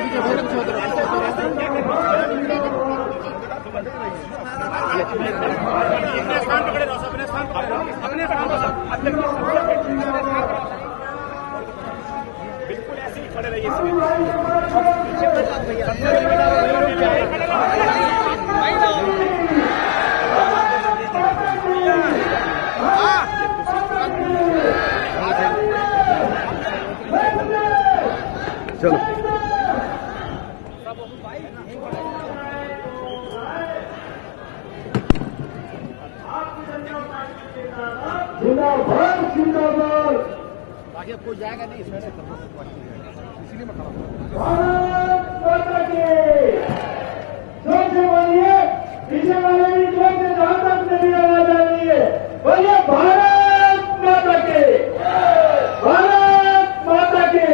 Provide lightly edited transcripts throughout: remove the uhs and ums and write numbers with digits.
पीछे बहुत अच्छा होता बिल्कुल ऐसे ही खड़े रहिए। चलो जिंदाबाद जिंदाबाद। बाकी अब कोई जाएगा नहीं इसमें से, इसीलिए मैं खड़ा हूँ। भारत माता की जोर से बोलिए, पीछे वाले भी जोर से, जहां तक मेरी आवाज आ रही है बोलिए भारत माता की, भारत माता की।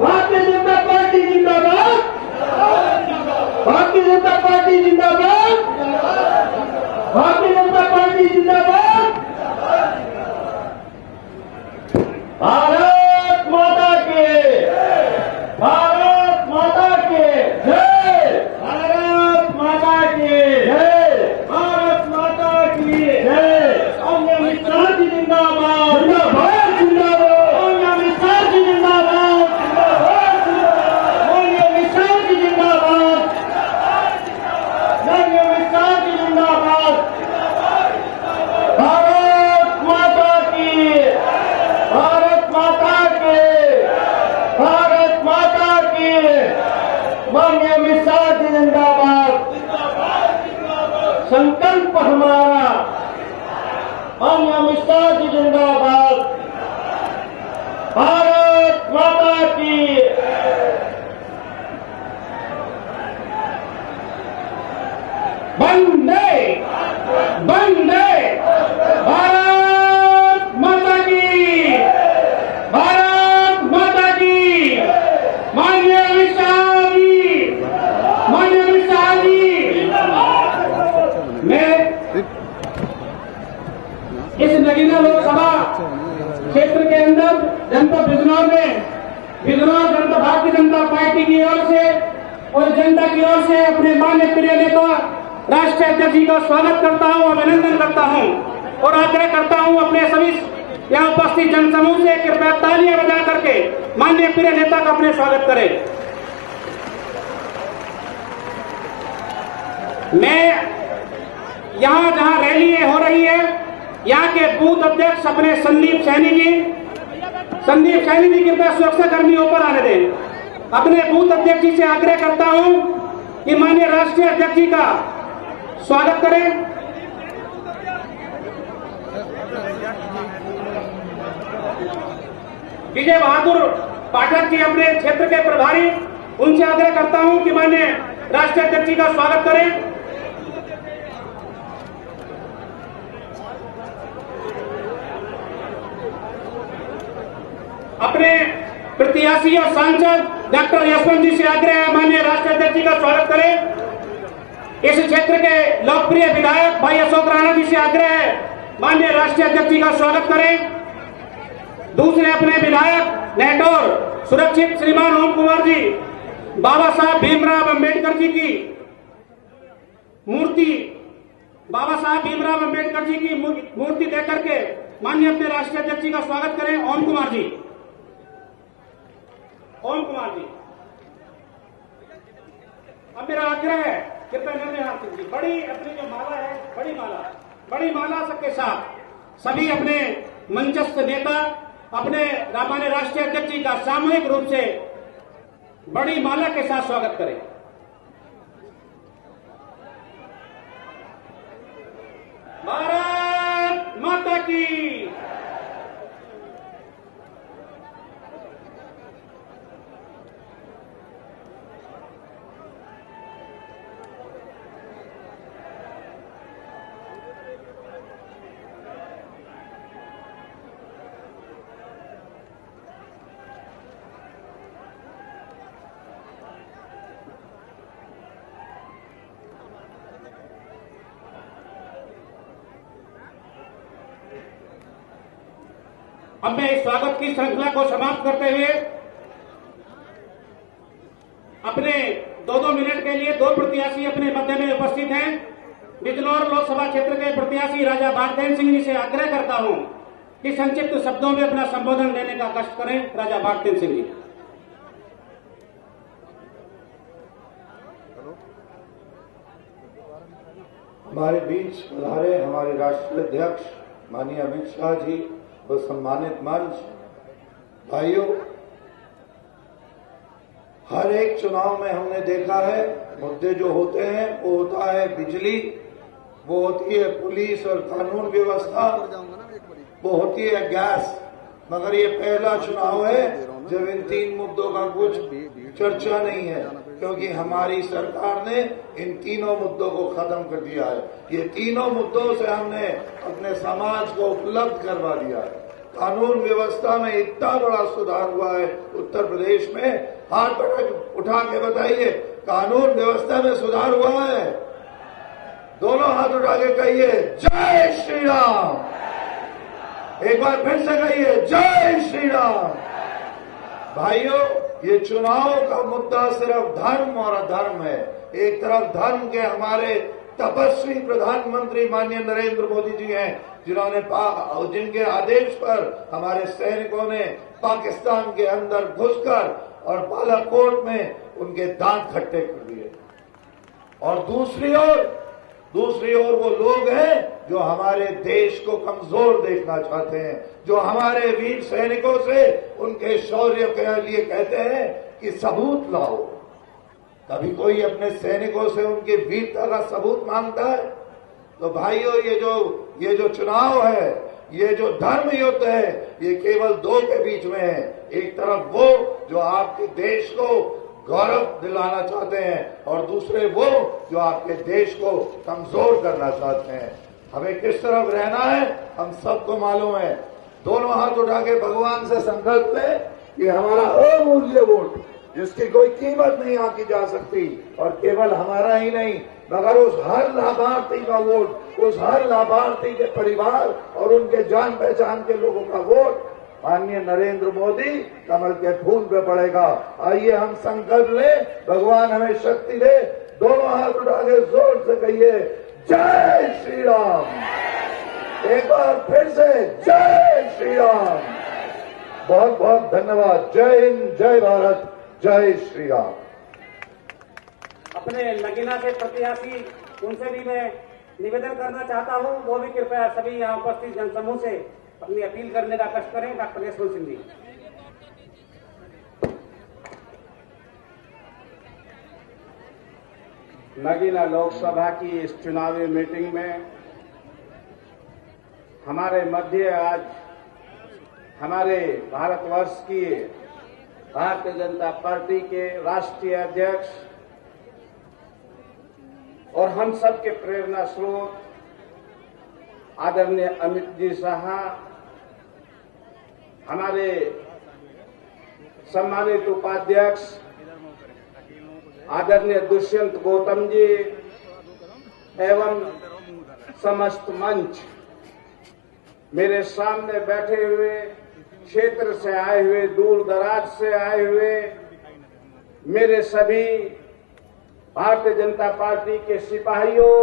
भारतीय जनता पार्टी जिंदाबाद, भारतीय जनता पार्टी जिंदाबाद, भारतीय जनता पार्टी जिंदाबाद। भारत माता की, भारत माता की जय, भारत माता की जय, भारत माता की जय। अमित शाह जी जिंदाबाद, जिंदाबाद जिंदाबाद। अमित शाह जी जिंदाबाद, जिंदाबाद जिंदाबाद। अमित शाह जी जिंदाबाद, अमित शाह जी जिंदाबाद। भारत माता की, भारत माता की, भारत माता की। माननीय अमित शाह जी जिंदाबाद, संकल्प हमारा। माननीय अमित शाह जी जिंदाबाद, भारत माता की। वंदे वंदे भारत माता की, भारत माता की। माननीय अमित शाह जी, माननीय अमित शाह जी। मैं इस नगीना लोकसभा क्षेत्र के अंदर जनपद बिजनौर में बिजनौर जनता भारतीय जनता पार्टी की ओर से और जनता की ओर से अपने माननीय प्रिय नेता राष्ट्रीय अध्यक्ष जी का स्वागत करता हूं, अभिनंदन करता हूं और आग्रह करता हूं अपने सभी यहाँ उपस्थित जनसमूह से कृपया तालियां बजा करके माननीय प्रिय नेता का अपने स्वागत करें। मैं यहाँ जहाँ रैली हो रही है, यहाँ के बूथ अध्यक्ष अपने संदीप सैनी जी कृपया सुरक्षा कर्मियों पर आने दें। अपने बूथ अध्यक्ष जी से आग्रह करता हूं कि माननीय राष्ट्रीय अध्यक्ष जी का स्वागत करें। विजय बहादुर पाठक जी अपने क्षेत्र के प्रभारी, उनसे आग्रह करता हूं कि माननीय राष्ट्रीय अध्यक्ष जी का स्वागत करें। अपने प्रत्याशी और सांसद डॉक्टर यशवंत जी से आग्रह है माननीय राष्ट्रीय अध्यक्ष जी का स्वागत करें। इस क्षेत्र के लोकप्रिय विधायक भाई अशोक राणा जी से आग्रह है माननीय राष्ट्रीय अध्यक्ष जी का स्वागत करें। दूसरे अपने विधायक नेटौर सुरक्षित श्रीमान ओम कुमार जी बाबा साहब भीमराव अंबेडकर जी की मूर्ति, बाबा साहब भीमराव अंबेडकर जी की मूर्ति देकर के माननीय अपने राष्ट्रीय अध्यक्ष जी का स्वागत करें। ओम कुमार जी, ओम कुमार जी। अब मेरा आग्रह है कृपया निर्णय हाथ जी, बड़ी अपनी जो माला है, बड़ी माला सबके साथ सभी अपने मंचस्थ नेता अपने माननीय राष्ट्रीय अध्यक्ष जी का सामूहिक रूप से बड़ी माला के साथ स्वागत करें। भारत माता की। अब मैं इस स्वागत की श्रृंखला को समाप्त करते हुए अपने 2-2 मिनट के लिए 2 प्रत्याशी अपने मध्य में उपस्थित हैं। बिजनौर लोकसभा क्षेत्र के प्रत्याशी राजा बागदेव सिंह जी से आग्रह करता हूं कि संक्षिप्त शब्दों में अपना संबोधन देने का कष्ट करें। राजा बागदेव सिंह जी। हमारे बीच पधारे हमारे राष्ट्रीय अध्यक्ष माननीय अमित शाह जी व सम्मानित मंच, भाइयों, हर एक चुनाव में हमने देखा है मुद्दे जो होते हैं वो होता है बिजली, वो होती है पुलिस और कानून व्यवस्था, वो होती है गैस। मगर ये पहला चुनाव है जब इन 3 मुद्दों का कुछ चर्चा नहीं है, क्योंकि हमारी सरकार ने इन तीनों मुद्दों को खत्म कर दिया है। ये तीनों मुद्दों से हमने अपने समाज को उपलब्ध करवा दिया है। कानून व्यवस्था में इतना बड़ा सुधार हुआ है उत्तर प्रदेश में। हाथ उठा के बताइए, कानून व्यवस्था में सुधार हुआ है? दोनों हाथ उठा के कहिए जय श्री राम। एक बार फिर से कहिए जय श्री राम। भाइयों, ये चुनाव का मुद्दा सिर्फ धर्म और अधर्म है। एक तरफ धर्म के हमारे तपस्वी प्रधानमंत्री माननीय नरेंद्र मोदी जी हैं, जिनके आदेश पर हमारे सैनिकों ने पाकिस्तान के अंदर घुसकर और बालाकोट में उनके दांत खट्टे कर दिए। और दूसरी ओर वो लोग हैं जो हमारे देश को कमजोर देखना चाहते हैं, जो हमारे वीर सैनिकों से उनके शौर्य के लिए कहते हैं कि सबूत लाओ। कभी कोई अपने सैनिकों से उनकी वीरता का सबूत मांगता है? तो भाइयों, ये जो चुनाव है, ये जो धर्म युद्ध है, ये केवल 2 के बीच में है। एक तरफ वो जो आपके देश को गौरव दिलाना चाहते हैं और दूसरे वो जो आपके देश को कमजोर करना चाहते हैं। हमें किस तरफ रहना है हम सबको मालूम है। दोनों हाथ उठा के भगवान से संकल्प लें कि हमारा अमूल्य वोट, जिसकी कोई कीमत नहीं आंकी जा सकती, और केवल हमारा ही नहीं मगर उस हर लाभार्थी का वोट, उस हर लाभार्थी के परिवार और उनके जान पहचान के लोगों का वोट माननीय नरेंद्र मोदी कमल के फूल पे पड़ेगा। आइए हम संकल्प लें, भगवान हमें शक्ति दे। दोनों हाथ उठा के जोर से कहिए जय श्री राम। एक बार फिर से जय श्री राम। बहुत बहुत धन्यवाद। जय हिंद, जय भारत, जय श्री राम। अपने नगीना के प्रत्याशी उनसे भी मैं निवेदन करना चाहता हूं, वो भी कृपया सभी यहाँ उपस्थित जनसमूह से अपनी अपील करने का कष्ट करें। डॉक्टर यशवंत सिंह जी। नगीना लोकसभा की इस चुनावी मीटिंग में हमारे मध्य आज हमारे भारतवर्ष की भारतीय जनता पार्टी के राष्ट्रीय अध्यक्ष और हम सब के प्रेरणा स्रोत आदरणीय अमित जी शाह, हमारे सम्मानित उपाध्यक्ष आदरणीय दुष्यंत गौतम जी एवं समस्त मंच, मेरे सामने बैठे हुए क्षेत्र से आए हुए, दूर दराज से आए हुए मेरे सभी भारतीय जनता पार्टी के सिपाहियों,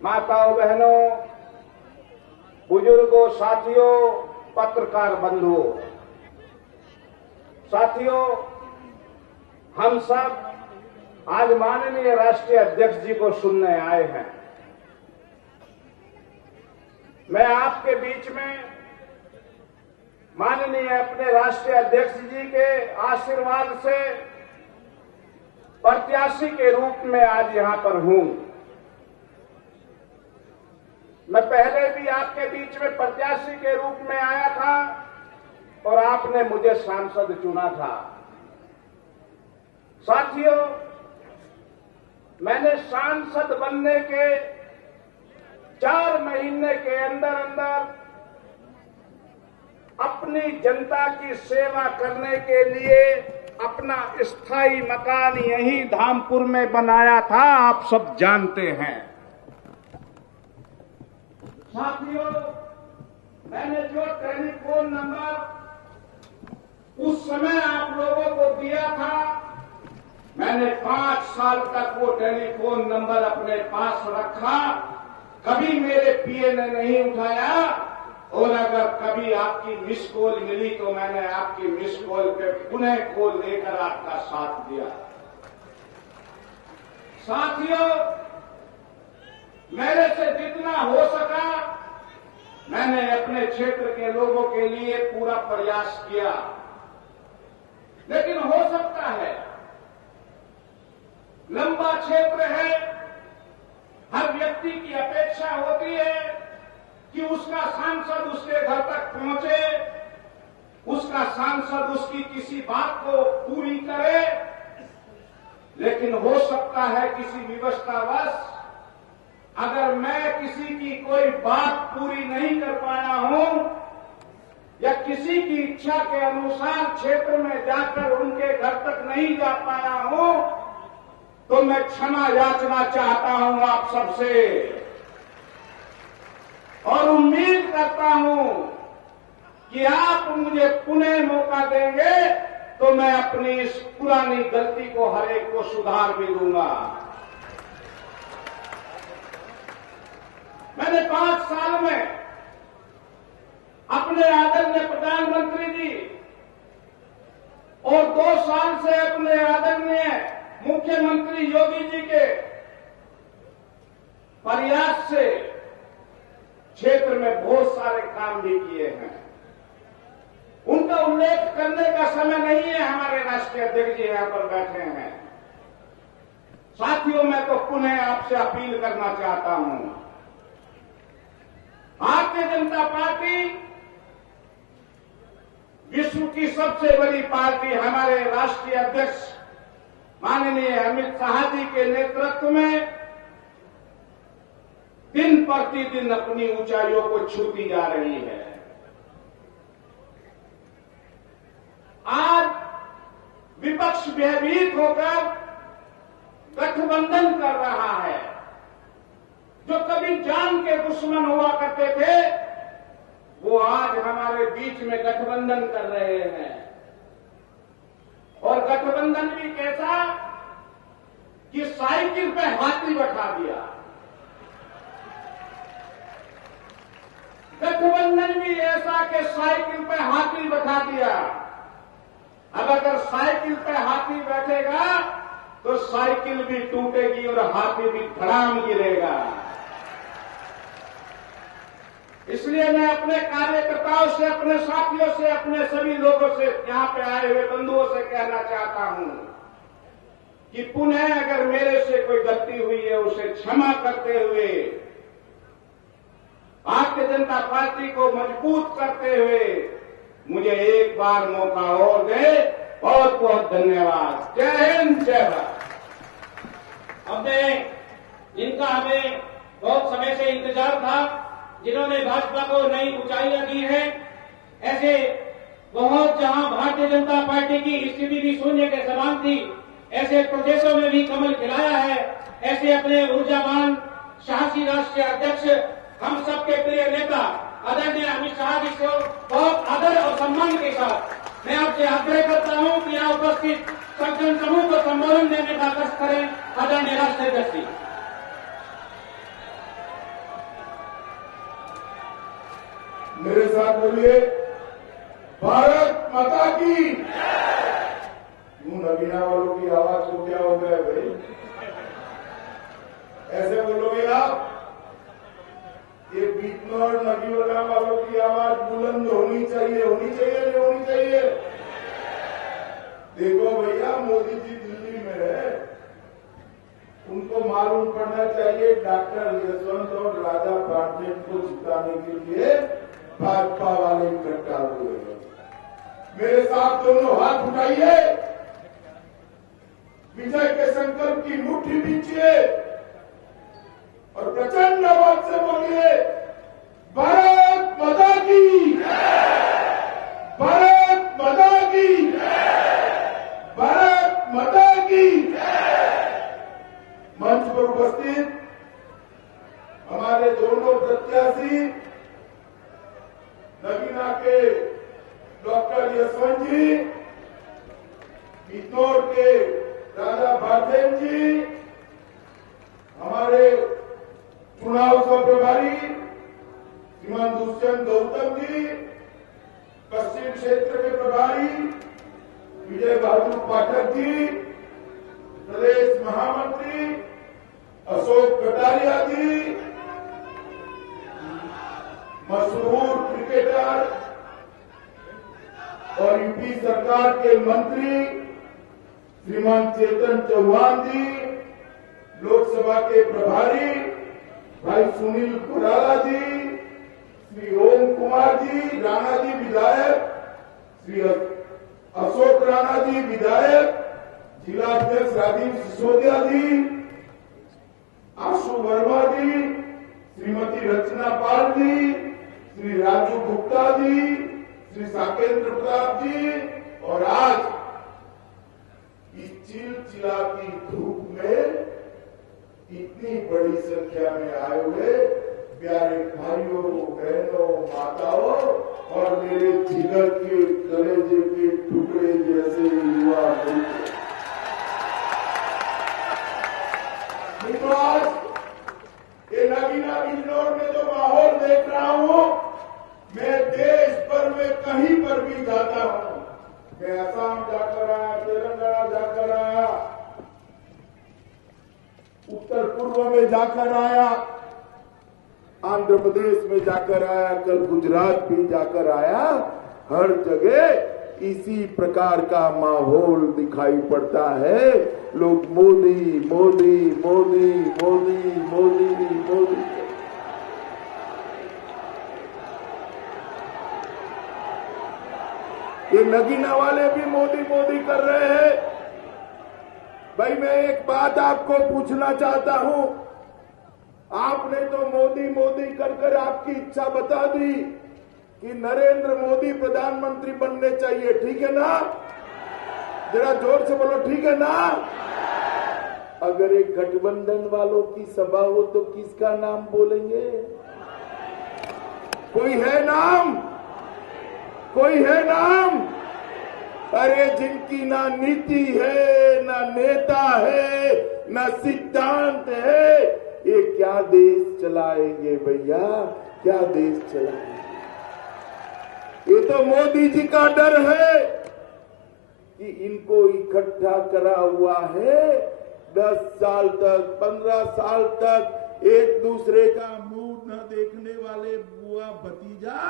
माताओं, बहनों, बुजुर्गों, साथियों, पत्रकार बंधुओं, साथियों, हम सब आज माननीय राष्ट्रीय अध्यक्ष जी को सुनने आए हैं। मैं आपके बीच में माननीय अपने राष्ट्रीय अध्यक्ष जी के आशीर्वाद से प्रत्याशी के रूप में आज यहां पर हूं। मैं पहले भी आपके बीच में प्रत्याशी के रूप में आया था और आपने मुझे सांसद चुना था। साथियों, मैंने सांसद बनने के 4 महीने के अंदर अंदर अपनी जनता की सेवा करने के लिए अपना स्थायी मकान यहीं धामपुर में बनाया था, आप सब जानते हैं। साथियों, मैंने जो टेलीफोन नंबर उस समय आप लोगों को दिया था, मैंने 5 साल तक वो टेलीफोन नंबर अपने पास रखा। कभी मेरे पीए ने नहीं उठाया, और अगर कभी आपकी मिस कॉल मिली तो मैंने आपकी मिस कॉल पे पुनः कॉल लेकर आपका साथ दिया। साथियों, मेरे से जितना हो सका मैंने अपने क्षेत्र के लोगों के लिए पूरा प्रयास किया, लेकिन हो सकता है लंबा क्षेत्र है, हर व्यक्ति की अपेक्षा होती है कि उसका सांसद उसके घर तक पहुंचे, उसका सांसद उसकी किसी बात को पूरी करे। लेकिन हो सकता है किसी विवशतावश अगर मैं किसी की कोई बात पूरी नहीं कर पाया हूं या किसी की इच्छा के अनुसार क्षेत्र में जाकर उनके घर तक नहीं जा पाया हूं, तो मैं क्षमा याचना चाहता हूं आप सबसे, और उम्मीद करता हूं कि आप मुझे पुनः मौका देंगे तो मैं अपनी इस पुरानी गलती को हर एक को सुधार भी दूंगा। मैंने 5 साल में अपने आदरणीय प्रधानमंत्री जी और 2 साल से अपने आदरणीय मुख्यमंत्री योगी जी के प्रयास से क्षेत्र में बहुत सारे काम भी किए हैं। उनका उल्लेख करने का समय नहीं है, हमारे राष्ट्रीय अध्यक्ष जी यहां पर बैठे हैं। साथियों, मैं तो पुनः आपसे अपील करना चाहता हूं, भारतीय जनता पार्टी विश्व की सबसे बड़ी पार्टी हमारे राष्ट्रीय अध्यक्ष माननीय अमित शाह जी के नेतृत्व में दिन प्रतिदिन अपनी ऊंचाइयों को छूती जा रही है। आज विपक्ष भयभीत होकर गठबंधन कर रहा है। जो कभी जान के दुश्मन हुआ करते थे, वो आज हमारे बीच में गठबंधन कर रहे हैं। और गठबंधन भी कैसा कि साइकिल पे हाथी बैठा दिया। गठबंधन भी ऐसा कि साइकिल पे हाथी बैठा दिया। अब अगर साइकिल पे हाथी बैठेगा तो साइकिल भी टूटेगी और हाथी भी धड़ाम गिरेगा। इसलिए मैं अपने कार्यकर्ताओं से, अपने साथियों से, अपने सभी लोगों से, यहां पे आए हुए बंधुओं से कहना चाहता हूं कि पुनः अगर मेरे से कोई गलती हुई है उसे क्षमा करते हुए भारतीय जनता पार्टी को मजबूत करते हुए मुझे एक बार मौका और दे। बहुत बहुत धन्यवाद। जय हिंद, जय भारत। इनका हमें बहुत समय से इंतजार था, जिन्होंने भाजपा को नई ऊंचाइयां दी हैं। ऐसे बहुत जहां भारतीय जनता पार्टी की स्थिति भी शून्य के समान थी, ऐसे प्रदेशों में भी कमल खिलाया है। ऐसे अपने ऊर्जावान साहसी राष्ट्रीय अध्यक्ष, हम सबके प्रिय नेता आदरणीय अमित शाह जी को बहुत आदर और सम्मान के साथ मैं आपसे आग्रह करता हूं कि यहाँ उपस्थित सज्जन समूह को संबोधन देने का कष्ट करें। आदरणीय राष्ट्रीय अध्यक्ष जी, मेरे साथ बोलिए, भारत माता की। नगीना वालों की आवाज को क्या हो गया भाई? ऐसे बोलोगे आप? ये बीतनौर नगीना वालों की आवाज बुलंद होनी चाहिए, होनी चाहिए, नहीं होनी चाहिए? देखो भैया, मोदी जी दिल्ली में है, उनको मालूम पड़ना चाहिए डॉक्टर यशवंत और राजा पाटनेर को जिताने के लिए भाजपा वाले इकट्ठा हुए हैं। मेरे साथ दोनों हाथ उठाइए, विजय के संकल्प की मुट्ठी बींचिए और प्रचंड आवाज से बोलिए, भारत माता की, भारत माता की, भारत माता की। मंच पर उपस्थित हमारे दोनों प्रत्याशी के डॉक्टर यशवंत जी, बिजनौर के राजा भारदेव जी, हमारे चुनाव सह प्रभारी श्रीमान दुष्यंत गौतम जी, पश्चिम क्षेत्र के प्रभारी विजय बहादुर पाठक जी, प्रदेश महामंत्री अशोक कटारिया जी, मशहूर क्रिकेटर और यूपी सरकार के मंत्री श्रीमान चेतन चौहान जी, लोकसभा के प्रभारी भाई सुनील कुराला जी, श्री ओम कुमार जी राणा जी विधायक, श्री अशोक राणा जी विधायक, जिलाध्यक्ष राजीव सिसोदिया जी, आशु वर्मा जी, श्रीमती रचना पाल जी, श्री राजू गुप्ता जी, श्री साकेंद्र प्रताप जी, और आज इस चिलचिलाती धूप में इतनी बड़ी संख्या में आए हुए प्यारे भाइयों, बहनों, माताओं और मेरे जिगर के कलेजे के टुकड़े जैसे युवा तो आज ये नगीना बिजनौर में जो माहौल देख रहा हूं, मैं देश भर में कहीं पर भी जाता हूं, मैं असम जाकर आया, तेलंगाना जाकर आया, उत्तर पूर्व में जाकर आया, आंध्र प्रदेश में जाकर आया, कल गुजरात भी जाकर आया, हर जगह इसी प्रकार का माहौल दिखाई पड़ता है। लोग मोदी मोदी मोदी मोदी मोदी मोदी, ये नगीना वाले भी मोदी मोदी कर रहे हैं। भाई मैं एक बात आपको पूछना चाहता हूं, आपने तो मोदी मोदी कर कर आपकी इच्छा बता दी कि नरेंद्र मोदी प्रधानमंत्री बनने चाहिए, ठीक है ना? जरा जोर से बोलो, ठीक है ना? अगर एक गठबंधन वालों की सभा हो तो किसका नाम बोलेंगे? कोई है नाम? कोई है नाम? अरे जिनकी ना नीति है, ना नेता है, ना सिद्धांत है, ये क्या देश चलाएंगे भैया? क्या देश चलाएंगे? ये तो मोदी जी का डर है कि इनको इकट्ठा करा हुआ है, 10 साल तक 15 साल तक एक दूसरे का मुंह न देखने वाले बुआ भतीजा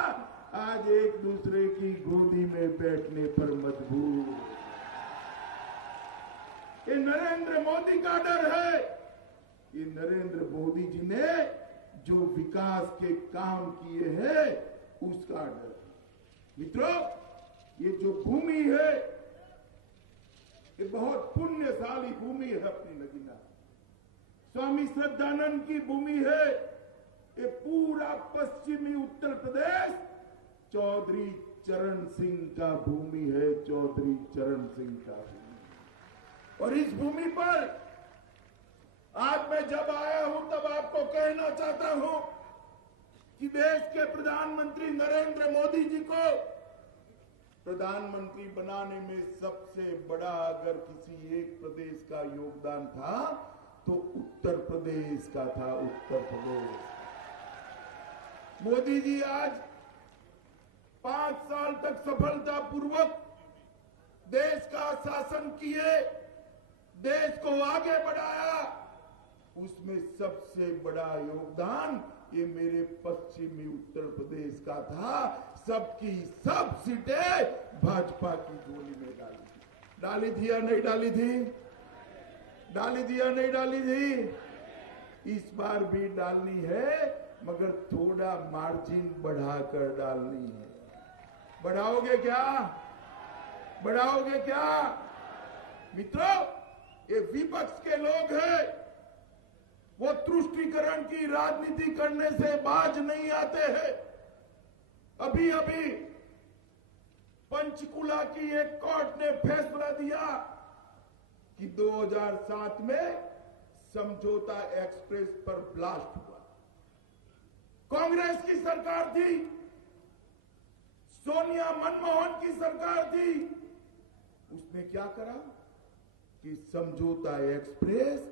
आज एक दूसरे की गोदी में बैठने पर मजबूर। ये नरेंद्र मोदी का डर है। ये नरेंद्र मोदी जी ने जो विकास के काम किए हैं उसका डर। मित्रों, ये जो भूमि है ये बहुत पुण्यशाली भूमि है अपनी नगीना। स्वामी श्रद्धानंद की भूमि है। ये पूरा पश्चिमी उत्तर प्रदेश चौधरी चरण सिंह का भूमि है, चौधरी चरण सिंह का भूमि। और इस भूमि पर आज मैं जब आया हूं तब आपको कहना चाहता हूं कि देश के प्रधानमंत्री नरेंद्र मोदी जी को प्रधानमंत्री बनाने में सबसे बड़ा अगर किसी एक प्रदेश का योगदान था तो उत्तर प्रदेश का था। उत्तर प्रदेश। मोदी जी आज 5 साल तक सफलतापूर्वक देश का शासन किए, देश को आगे बढ़ाया। उसमें सबसे बड़ा योगदान ये मेरे पश्चिमी उत्तर प्रदेश का था। सबकी सब सीटें भाजपा की झोली में डाली थी या नहीं डाली थी? डाली थी या नहीं डाली थी? इस बार भी डालनी है, मगर थोड़ा मार्जिन बढ़ाकर डालनी है। बढ़ाओगे क्या? बढ़ाओगे क्या? मित्रों, ये विपक्ष के लोग हैं, वो तुष्टीकरण की राजनीति करने से बाज नहीं आते हैं। अभी अभी पंचकुला की एक कोर्ट ने फैसला दिया कि 2007 में समझौता एक्सप्रेस पर ब्लास्ट हुआ। कांग्रेस की सरकार थी, 100 सोनिया मनमोहन की सरकार थी, उसने क्या करा कि समझौता एक्सप्रेस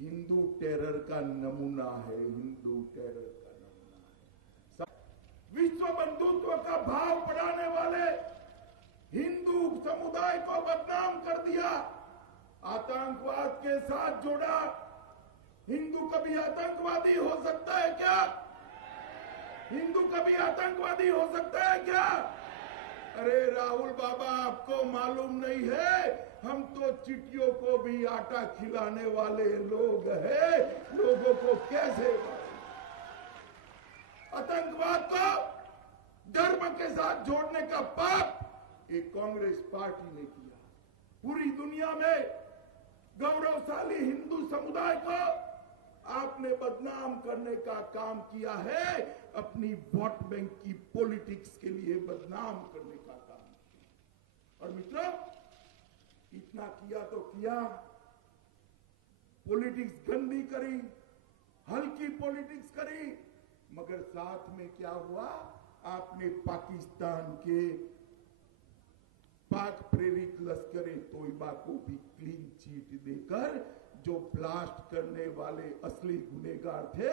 हिंदू टेरर का नमूना है, हिंदू टेरर का नमूना है। विश्व बंधुत्व का भाव बढ़ाने वाले हिंदू समुदाय को बदनाम कर दिया, आतंकवाद के साथ जोड़ा। हिंदू कभी आतंकवादी हो सकता है क्या? हिंदू कभी आतंकवादी हो सकता है क्या? अरे राहुल बाबा, आपको मालूम नहीं है, हम तो चिटियों को भी आटा खिलाने वाले लोग हैं। लोगों को कैसे आतंकवाद को धर्म के साथ जोड़ने का पाप एक कांग्रेस पार्टी ने किया। पूरी दुनिया में गौरवशाली हिंदू समुदाय को आपने बदनाम करने का काम किया है, अपनी वोट बैंक की पॉलिटिक्स के लिए बदनाम करने का काम किया। और मित्रों, इतना किया तो किया, पॉलिटिक्स गंदी करी, हल्की पॉलिटिक्स करी, मगर साथ में क्या हुआ? आपने पाकिस्तान के पाक प्रेरित लश्कर-ए तोयबा को भी क्लीन चिट देकर जो ब्लास्ट करने वाले असली गुनहगार थे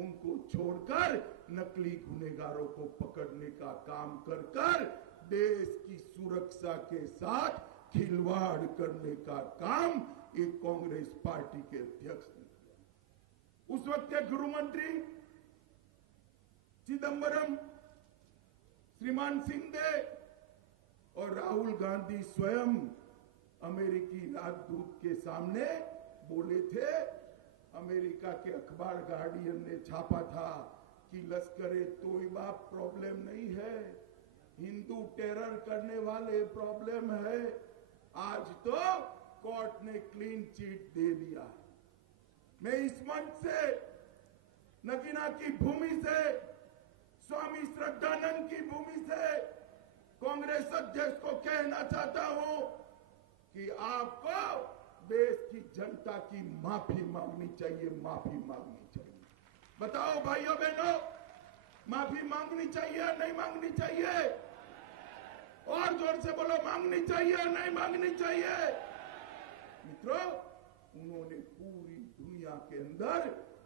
उनको छोड़कर नकली गुनहगारों को पकड़ने का काम कर कर देश की सुरक्षा के साथ खिलवाड़ करने का काम एक कांग्रेस पार्टी के अध्यक्ष ने किया। उस वक्त के गृह मंत्री चिदंबरम, श्रीमान सिंहदेव और राहुल गांधी स्वयं अमेरिकी राजदूत के सामने बोले थे। अमेरिका के अखबार गार्डियन ने छापा था कि लश्कर-ए तोयबा प्रॉब्लम नहीं है, हिंदू टेरर करने वाले प्रॉब्लम है। आज तो कोर्ट ने क्लीन चिट दे दिया। मैं इस मंच से, नगीना की भूमि से, स्वामी श्रद्धानंद की भूमि से कांग्रेस अध्यक्ष को कहना चाहता हूं कि आपको देश की जनता की माफी मांगनी चाहिए, माफी मांगनी चाहिए। बताओ भाइयों बहनों, माफी मांगनी चाहिए या नहीं मांगनी चाहिए? और जोर से बोलो, मांगनी चाहिए या नहीं मांगनी चाहिए? मित्रों, उन्होंने पूरी दुनिया के अंदर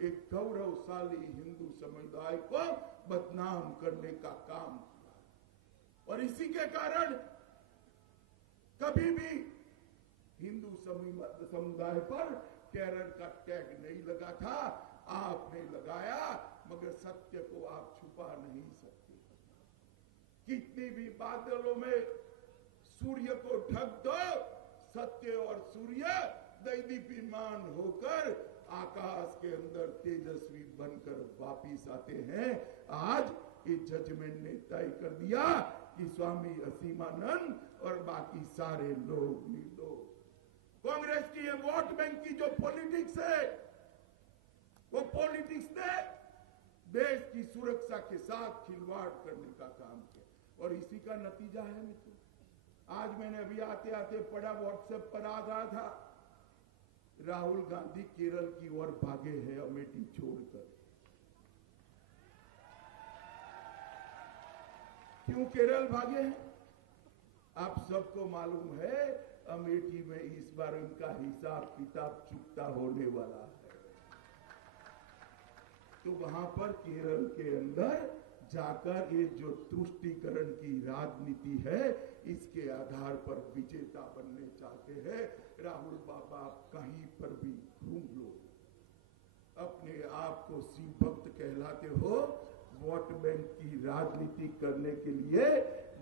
एक गौरवशाली हिंदू समुदाय को बदनाम करने का काम किया, और इसी के कारण कभी भी हिंदू समुदाय पर टेरर का टैग नहीं लगा था। आपने लगाया, मगर सत्य को आप छुपा नहीं सकते। कितनी भी बादलों में सूर्य को ढक दो, सत्य और सूर्य दैदीप्यमान होकर आकाश के अंदर तेजस्वी बनकर वापिस आते हैं। आज ये जजमेंट ने तय कर दिया कि स्वामी असीमानंद और बाकी सारे लोग निर्दोष। कांग्रेस की ये वोट बैंक की जो पॉलिटिक्स है, वो पॉलिटिक्स ने देश की सुरक्षा के साथ खिलवाड़ करने का काम किया, और इसी का नतीजा है मित्रों। आज मैंने अभी आते आते पढ़ा, व्हाट्सएप पर आ गया था, राहुल गांधी केरल की ओर भागे हैं अमेठी छोड़कर। क्यों केरल भागे हैं? आप सबको मालूम है, अमेठी में इस बार उनका हिसाब किताब चुकता होने वाला है। तो वहां पर केरल के अंदर जाकर ये जो तुष्टीकरण की राजनीति है, इसके आधार पर विजेता बनने चाहते हैं। राहुल बाबा, आप कहीं पर भी घूम लो, अपने आप को शिव भक्त कहलाते हो, वोट बैंक की राजनीति करने के लिए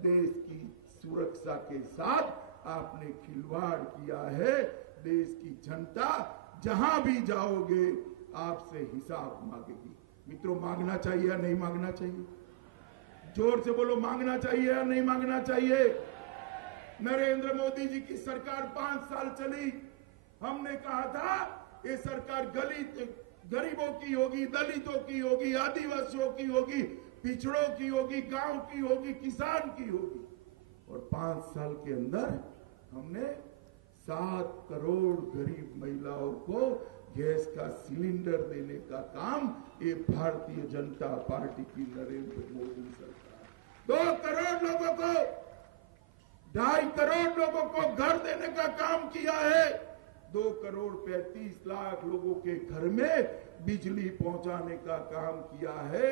देश की सुरक्षा के साथ आपने खिलवाड़ किया है। देश की जनता जहां भी जाओगे आपसे हिसाब मांगेगी। मित्रों, मांगना चाहिए या नहीं मांगना चाहिए? जोर से बोलो, मांगना चाहिए या नहीं मांगना चाहिए? नरेंद्र मोदी जी की सरकार 5 साल चली, हमने कहा था ये सरकार गरीबों की होगी, दलितों की होगी, आदिवासियों की होगी, पिछड़ों की होगी, गांव की होगी, किसान की होगी। और 5 साल के अंदर हमने 7 करोड़ गरीब महिलाओं को गैस का सिलेंडर देने का काम ये भारतीय जनता पार्टी की नरेंद्र मोदी सरकार, 2 करोड़ लोगों 2.5 करोड़ लोगों को घर देने का काम किया है। 2,35,00,000 लोगों के घर में बिजली पहुंचाने का काम किया है।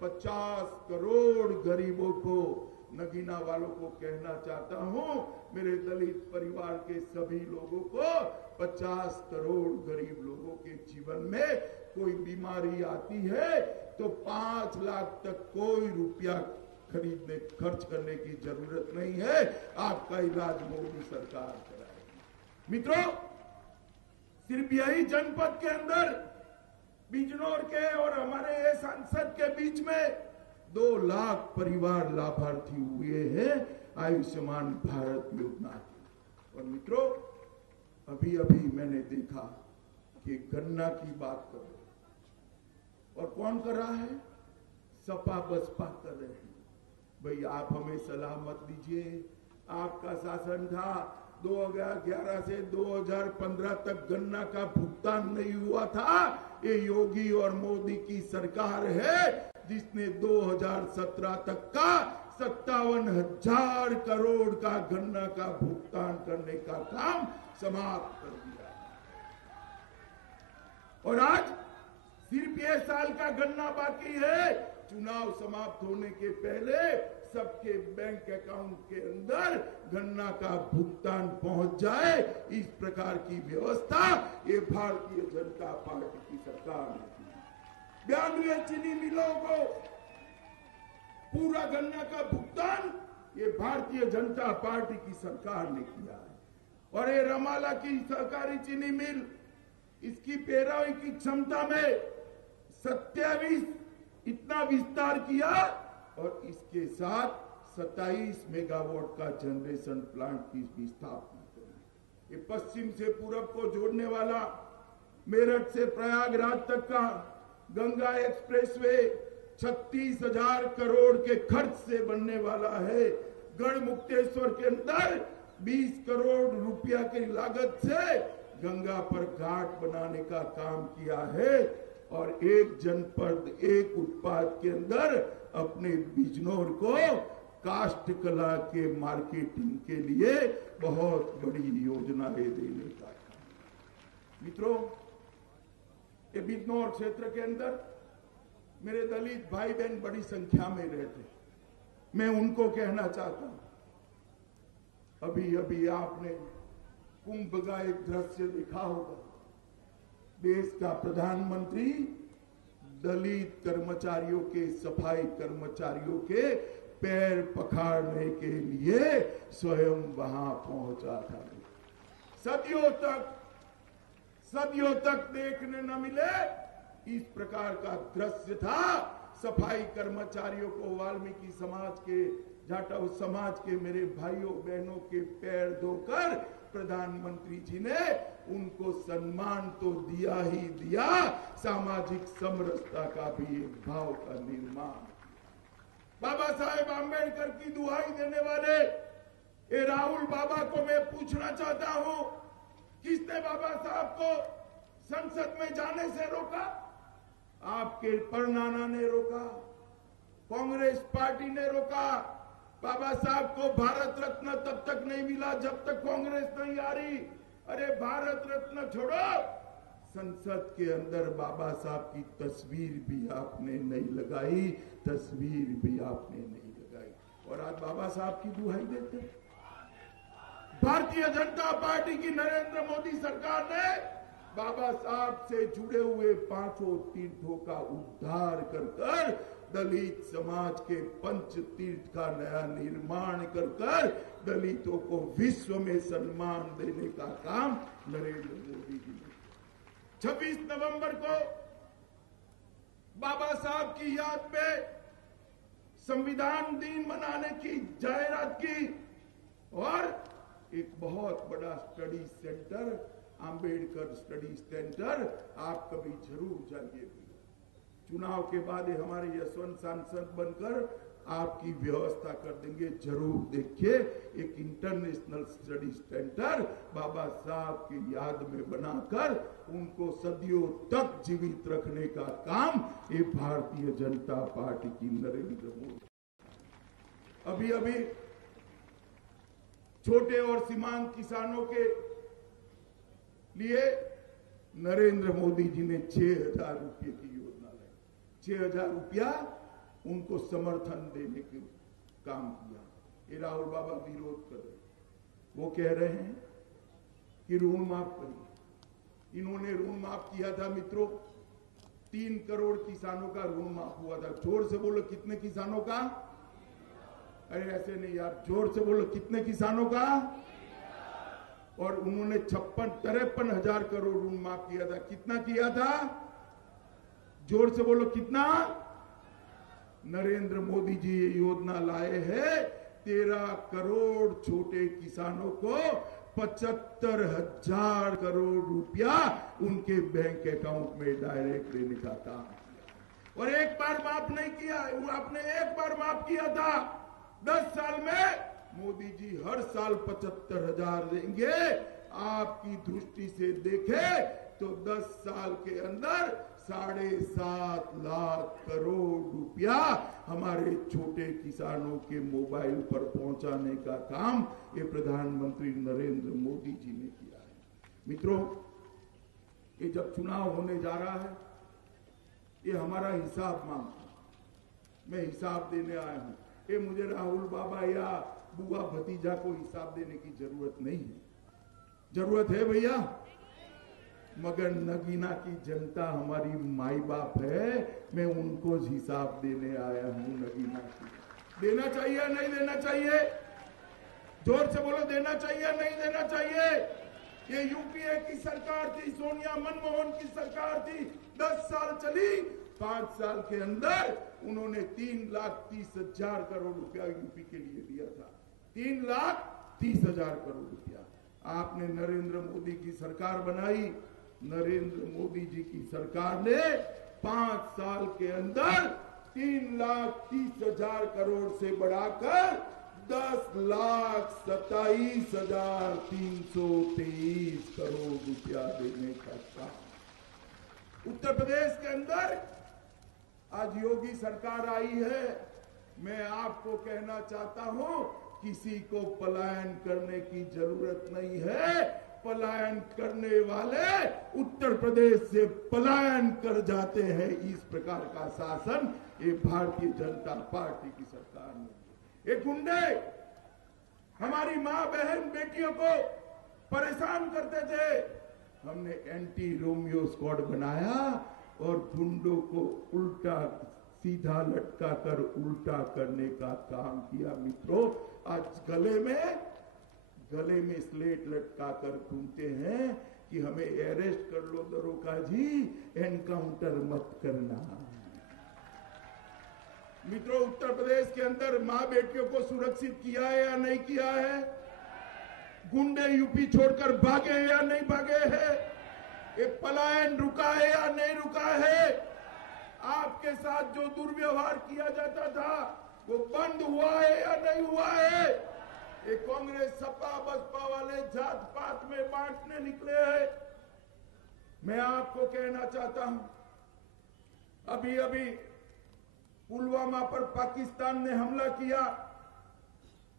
50 करोड़ गरीबों को, नगीना वालों को कहना चाहता हूं, मेरे दलित परिवार के सभी लोगों को 50 करोड़ गरीब लोगों के जीवन में कोई बीमारी आती है तो 5 लाख तक कोई रुपया खर्च करने की जरूरत नहीं है। आपका इलाज मोदी सरकार कराएगी। मित्रों, सिर्फ यही जनपद के अंदर बिजनौर के और हमारे ये सांसद के बीच में 2 लाख परिवार लाभार्थी हुए हैं आयुष्मान भारत योजना के। और मित्रों, अभी अभी मैंने देखा कि गन्ना की बात कर रहे हैं और कौन कर रहा है? सपा बसपा कर रहे हैं। भाई आप हमें सलाह मत दीजिए। आपका शासन था 2011 से 2015 तक गन्ना का भुगतान नहीं हुआ था। ये योगी और मोदी की सरकार है जिसने 2017 तक का 57,000 करोड़ का गन्ना का भुगतान करने का काम समाप्त कर दिया। और आज सिर्फ ये साल का गन्ना बाकी है। चुनाव समाप्त होने के पहले सबके बैंक अकाउंट के अंदर गन्ना का भुगतान पहुंच जाए, इस प्रकार की व्यवस्था ये भारतीय जनता पार्टी की सरकार ने की। 92 चीनी मिलों को पूरा गन्ना का भुगतान ये भारतीय जनता पार्टी की सरकार ने किया है। और ये रमाला की सहकारी चीनी मिल, इसकी पेराई की क्षमता में 27 इतना विस्तार किया और इसके साथ 27 मेगावाट का जनरेशन प्लांट की भी स्थापना करी। ये पश्चिम से पूरब को जोड़ने वाला मेरठ से प्रयागराज तक का गंगा एक्सप्रेसवे 36,000 करोड़ के खर्च से बनने वाला है। गढ़मुक्तेश्वर के अंदर 20 करोड़ रुपया की लागत से गंगा पर घाट बनाने का काम किया है। और एक जनपद एक उत्पाद के अंदर अपने बिजनौर को काष्ठ कला के मार्केटिंग के लिए बहुत बड़ी योजनाएं देने का काम। मित्रों, ये बिजनौर क्षेत्र के अंदर मेरे दलित भाई बहन बड़ी संख्या में रहते। मैं उनको कहना चाहता हूं, अभी अभी आपने कुंभ का एक दृश्य देखा होगा। देश का प्रधानमंत्री दलित कर्मचारियों के, सफाई कर्मचारियों के पैर पखाड़ने के लिए स्वयं वहां पहुंचा था। सदियों तक देखने न मिले इस प्रकार का दृश्य था। सफाई कर्मचारियों को वाल्मीकि समाज के, जाटव समाज के मेरे भाइयों बहनों के पैर धोकर प्रधानमंत्री जी ने उनको सम्मान तो दिया ही दिया, सामाजिक समरसता का भी एक भाव का निर्माण। बाबा साहेब आंबेडकर की दुहाई देने वाले ये राहुल बाबा को मैं पूछना चाहता हूं, किसने बाबा साहब को संसद में जाने से रोका? आपके परनाना ने रोका, कांग्रेस पार्टी ने रोका। बाबा साहब को भारत रत्न तब तक नहीं मिला जब तक कांग्रेस नहीं आ रही। अरे भारत रत्न छोड़ो, संसद के अंदर बाबा साहब की तस्वीर भी आपने नहीं लगाई, तस्वीर भी आपने नहीं लगाई। और आज बाबा साहब की दुहाई देते। भारतीय जनता पार्टी की नरेंद्र मोदी सरकार ने बाबा साहब से जुड़े हुए 5 तीर्थों का उद्धार कर दलित समाज के पंच तीर्थ का नया निर्माण कर दलितों को विश्व में सम्मान देने का काम नरेंद्र मोदी जी ने। 26 नवंबर को बाबा साहब की याद में संविधान दिन मनाने की जाहिरात की और एक बहुत बड़ा study centre, Ambedkar study centre, आप कभी जरूर जाइए। चुनाव के बाद हमारे यशवंत सांसद बनकर आपकी व्यवस्था कर देंगे, जरूर देखिए। एक इंटरनेशनल स्टडी सेंटर बाबा साहब की याद में बनाकर उनको सदियों तक जीवित रखने का काम ये भारतीय जनता पार्टी की नरेंद्र मोदी। अभी अभी छोटे और सीमांत किसानों के लिए नरेंद्र मोदी जी ने 6,000 रुपये की योजना लाई। 6,000 रुपया उनको समर्थन देने के काम किया। ये राहुल बाबा विरोध कर रहे, वो कह रहे हैं कि ऋण माफ करिए। इन्होंने ऋण माफ किया था मित्रों, 3 करोड़ किसानों का ऋण माफ हुआ था। जोर से बोलो कितने किसानों का? अरे ऐसे नहीं यार, जोर से बोलो कितने किसानों का? और उन्होंने 53,000 करोड़ ऋण माफ किया था। कितना किया था? जोर से बोलो कितना? नरेंद्र मोदी जी ये योजना लाए हैं, 13 करोड़ छोटे किसानों को 75,000 करोड़ रुपया उनके बैंक अकाउंट में डायरेक्ट देने का काम किया। और एक बार माफ नहीं किया, आपने एक बार माफ किया था। 10 साल में मोदी जी हर साल 75,000 देंगे। आपकी दृष्टि से देखे तो 10 साल के अंदर 7.5 लाख करोड़ रुपया हमारे छोटे किसानों के मोबाइल पर पहुंचाने का काम ये प्रधानमंत्री नरेंद्र मोदी जी ने किया है। मित्रों, ये जब चुनाव होने जा रहा है, ये हमारा हिसाब मांगता है। मैं हिसाब देने आया हूं। ये मुझे राहुल बाबा या बुआ भतीजा को हिसाब देने की जरूरत नहीं है। जरूरत है भैया, मगर नगीना की जनता हमारी माई बाप है, मैं उनको हिसाब देने आया हूं। नगीना की देना चाहिए नहीं देना चाहिए? जोर से बोलो, देना चाहिए नहीं देना चाहिए? ये यूपीए की सरकार थी, सोनिया मनमोहन की सरकार थी, 10 साल चली। 5 साल के अंदर उन्होंने 3,30,000 करोड़ रुपया यूपी के लिए दिया था। 3,30,000 करोड़ रुपया। आपने नरेंद्र मोदी की सरकार बनाई। नरेंद्र मोदी जी की सरकार ने 5 साल के अंदर 3,30,000 करोड़ से बढ़ाकर 10,27,323 करोड़ रुपया देने का काम। उत्तर प्रदेश के अंदर आज योगी सरकार आई है। मैं आपको कहना चाहता हूं, किसी को पलायन करने की जरूरत नहीं है। पलायन करने वाले उत्तर प्रदेश से पलायन कर जाते हैं। इस प्रकार का शासन ये भारतीय जनता पार्टी की सरकार ने। ये गुंडे हमारी मां बहन बेटियों को परेशान करते थे। हमने एंटी रोमियो स्क्वाड बनाया और गुंडों को उल्टा सीधा लटका कर उल्टा करने का काम किया। मित्रों, आज गले में स्लेट लटका कर घूमते हैं कि हमें अरेस्ट कर लो दरोगा जी, एनकाउंटर मत करना। मित्रों, उत्तर प्रदेश के अंदर मां बेटियों को सुरक्षित किया है या नहीं किया है? गुंडे यूपी छोड़कर भागे या नहीं भागे हैं? एक पलायन रुका है या नहीं रुका है? आपके साथ जो दुर्व्यवहार किया जाता था वो बंद हुआ है या नहीं हुआ है? ये कांग्रेस सपा बसपा वाले जात पात में बांटने निकले हैं। मैं आपको कहना चाहता हूं, अभी अभी पुलवामा पर पाकिस्तान ने हमला किया।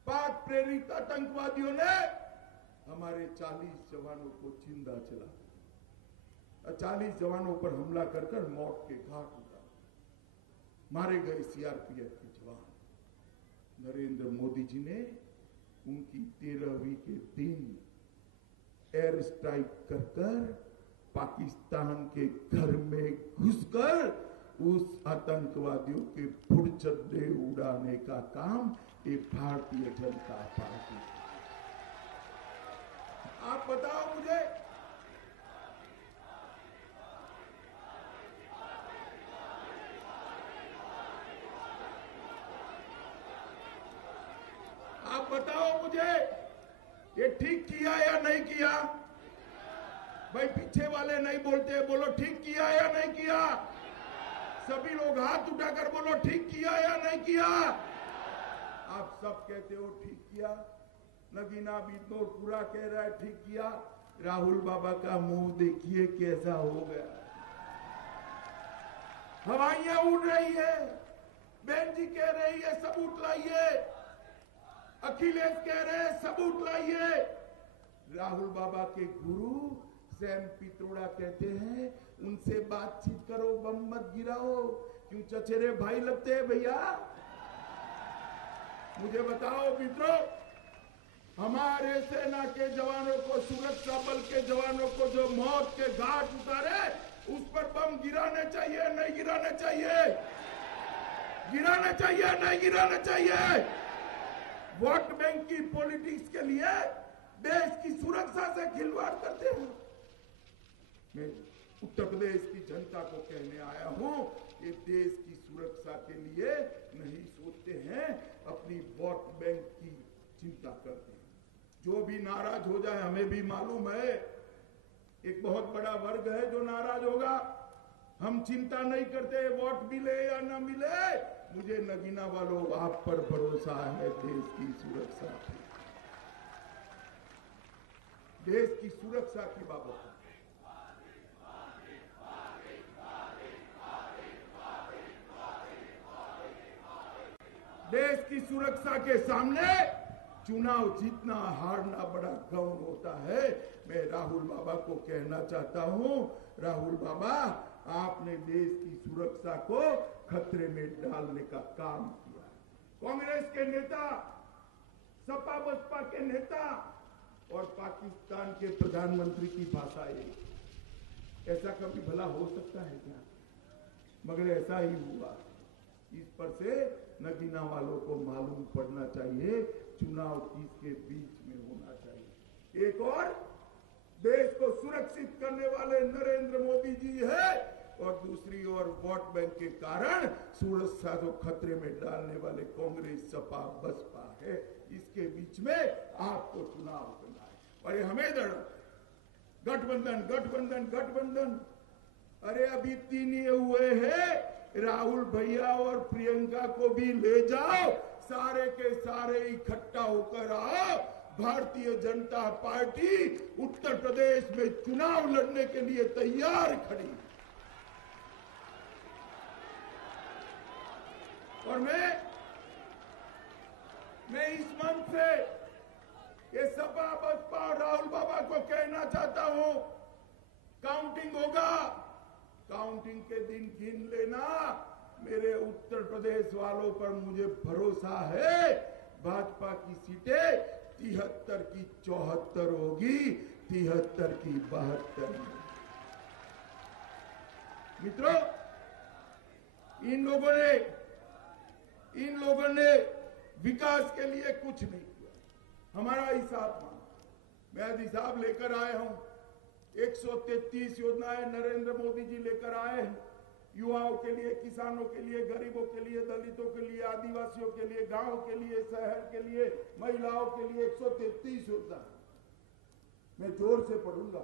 पाक प्रेरित आतंकवादियों ने हमारे 40 जवानों को जिंदा जला दिया। 40 जवानों पर हमला कर मौत के घाट उतार मारे गए सीआरपीएफ के जवान। नरेंद्र मोदी जी ने उनकी 13वीं के दिन एयर स्ट्राइक कर पाकिस्तान के घर में घुसकर उस आतंकवादियों के फुड़चड्डे उड़ाने का काम ये भारतीय जनता पार्टी। आप बताओ मुझे, आप बताओ मुझे, ये ठीक किया या नहीं किया? भाई पीछे वाले नहीं बोलते, बोलो ठीक किया या नहीं किया? सभी लोग हाथ उठाकर बोलो ठीक किया या नहीं किया? आप सब कहते हो ठीक किया। नगीना बिजनौर पूरा कह रहा है ठीक किया। राहुल बाबा का मुंह देखिए कैसा हो गया। हवाइयां उड़ रही है, बहन जी कह रही है सबूत लाइए। अखिलेश कह रहे हैं सबूत लाइए। राहुल बाबा के गुरु सैम पित्रोड़ा कहते हैं उनसे बातचीत करो, बम मत गिराओ। क्यों चचेरे भाई लगते हैं भैया? मुझे बताओ मित्रों, हमारे सेना के जवानों को, सुरक्षा बल के जवानों को जो मौत के घाट उतारे, उस पर बम गिराने चाहिए नहीं गिराने चाहिए? गिराना चाहिए नहीं गिराना चाहिए? वोट बैंक की पॉलिटिक्स के लिए देश की सुरक्षा से खिलवाड़ करते हैं। मैं उत्तर प्रदेश की जनता को कहने आया हूं, ये देश की सुरक्षा के लिए नहीं सोचते हैं, अपनी वोट बैंक की चिंता करते हैं। जो भी नाराज हो जाए, हमें भी मालूम है एक बहुत बड़ा वर्ग है जो नाराज होगा। हम चिंता नहीं करते, वोट मिले या ना मिले। मुझे नगीना वालों आप पर भरोसा है, देश की सुरक्षा की, देश की सुरक्षा की बाबत। देश की सुरक्षा के सामने चुनाव जीतना हारना बड़ा गौण होता है। मैं राहुल बाबा को कहना चाहता हूं, राहुल बाबा आपने देश की सुरक्षा को खतरे में डालने का काम किया। कांग्रेस के नेता, सपा बसपा के नेता और पाकिस्तान के प्रधानमंत्री की भाषा एक, ऐसा कभी भला हो सकता है क्या? मगर ऐसा ही हुआ। इस पर से नगीना वालों को मालूम पड़ना चाहिए चुनाव किसके बीच में होना चाहिए। एक और देश को सुरक्षित करने वाले नरेंद्र मोदी जी है और दूसरी ओर वोट बैंक के कारण सुरक्षा को खतरे में डालने वाले कांग्रेस, सपा, बसपा है। इसके बीच में आपको चुनाव करना है। और हमें गठबंधन गठबंधन गठबंधन, अरे अभी 3 ये हुए हैं। राहुल भैया और प्रियंका को भी ले जाओ, सारे के सारे इकट्ठा होकर आओ। भारतीय जनता पार्टी उत्तर प्रदेश में चुनाव लड़ने के लिए तैयार खड़ी। और मैं इस मंच से ये सपा बसपा और राहुल बाबा को कहना चाहता हूं, काउंटिंग होगा, काउंटिंग के दिन गिन लेना। मेरे उत्तर प्रदेश वालों पर मुझे भरोसा है, भाजपा की सीटें 73 की 74 होगी, 73 की 72। मित्रों, इन लोगों ने विकास के लिए कुछ नहीं किया। हमारा हिसाब मांगो, मैं आज हिसाब लेकर आया हूं। 133 योजनाएं नरेंद्र मोदी जी लेकर आए हैं, युवाओं के लिए, किसानों के लिए, गरीबों के लिए, दलितों के लिए, आदिवासियों के लिए, गांव के लिए, शहर के लिए, महिलाओं के लिए 133 योजना। मैं जोर से पढ़ूंगा,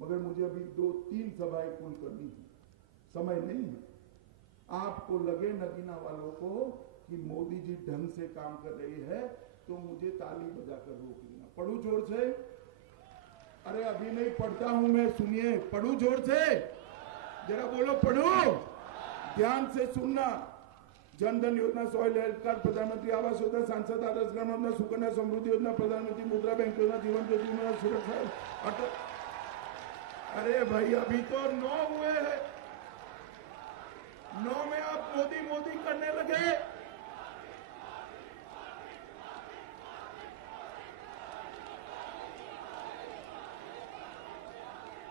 मगर मुझे अभी 2-3 सभाएं कुल करनी है, समय नहीं है। आपको लगे नगीना वालों को कि मोदी जी ढंग से काम कर रही है तो मुझे ताली बजाकर रोक देना। पढ़ू जोर से? अरे अभी नहीं पढ़ता हूं मैं, सुनिए, पढ़ू जोर से, जरा बोलो पढ़ू, ध्यान से सुनना। जनधन योजना, सॉइल हेल्थ कार्ड, प्रधानमंत्री आवास योजना, सांसद आदर्श ग्राम योजना, सुकन्या समृद्धि योजना, प्रधानमंत्री मुद्रा बैंक योजना, जीवन ज्योति योजना, सुरक्षा अटल। अरे भाई अभी तो 9 हुए हैं, 9 में आप मोदी मोदी करने लगे।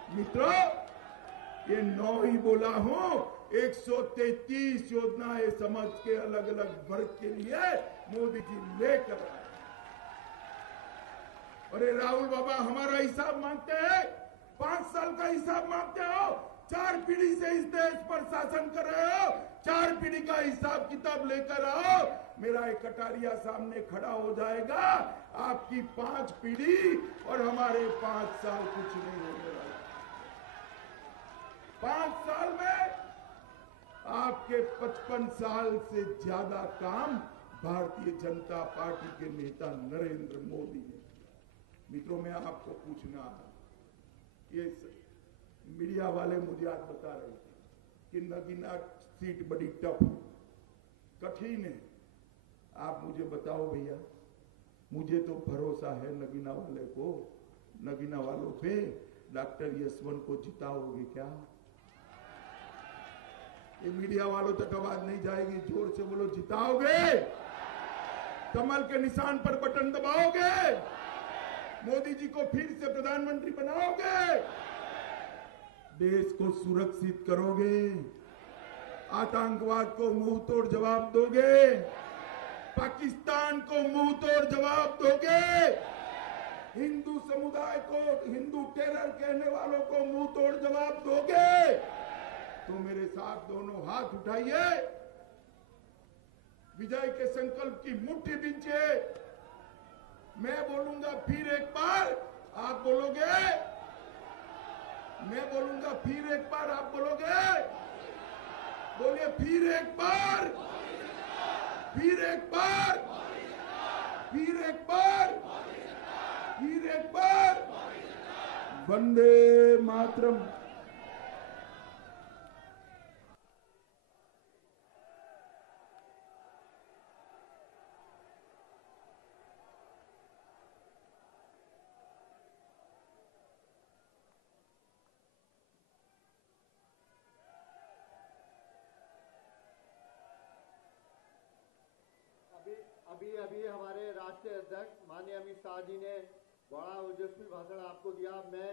मित्रों, ये 9 ही बोला हूं, 133 योजनाएं समझ के अलग अलग वर्ग के लिए मोदी जी लेकर आए। अरे राहुल बाबा हमारा हिसाब मांगते हैं, 5 साल का हिसाब मांगते हो, 4 पीढ़ी से इस देश पर शासन कर रहे हो, 4 पीढ़ी का हिसाब किताब लेकर आओ। मेरा एक कटारिया सामने खड़ा हो जाएगा, आपकी 5 पीढ़ी और हमारे 5 साल कुछ नहीं होने वाला। 5 साल में आपके 55 साल से ज्यादा काम भारतीय जनता पार्टी के नेता नरेंद्र मोदी ने किया। मित्रों, मैं आपको पूछना, ये मीडिया वाले मुझे आज बता रहे थे कि नगीना सीट बड़ी टफ, कठिन है। आप मुझे बताओ भैया, मुझे तो भरोसा है नगीना वाले को, नगीना वालों पे डॉक्टर यशवंत को जिताओगे क्या? ये मीडिया वालों तक आवाज नहीं जाएगी, जोर से बोलो, जिताओगे? कमल के निशान पर बटन दबाओगे? मोदी जी को फिर से प्रधानमंत्री बनाओगे? देश को सुरक्षित करोगे? आतंकवाद को मुंह तोड़ जवाब दोगे? पाकिस्तान को मुंह तोड़ जवाब दोगे? हिंदू समुदाय को, हिंदू टेरर कहने वालों को मुंह तोड़ जवाब दोगे? तो मेरे साथ दोनों हाथ उठाइए, विजय के संकल्प की मुट्ठी बींचे। मैं बोलूंगा फिर एक बार, आप बोलोगे? मैं बोलूंगा फिर एक बार, आप बोलोगे? बोलिए फिर एक बार, फिर एक बार, फिर एक बार, फिर एक बार। वंदे मातरम। अभी हमारे राष्ट्रीय अध्यक्ष माननीय अमित शाह जी ने बड़ा ओजस्वी भाषण आपको दिया। मैं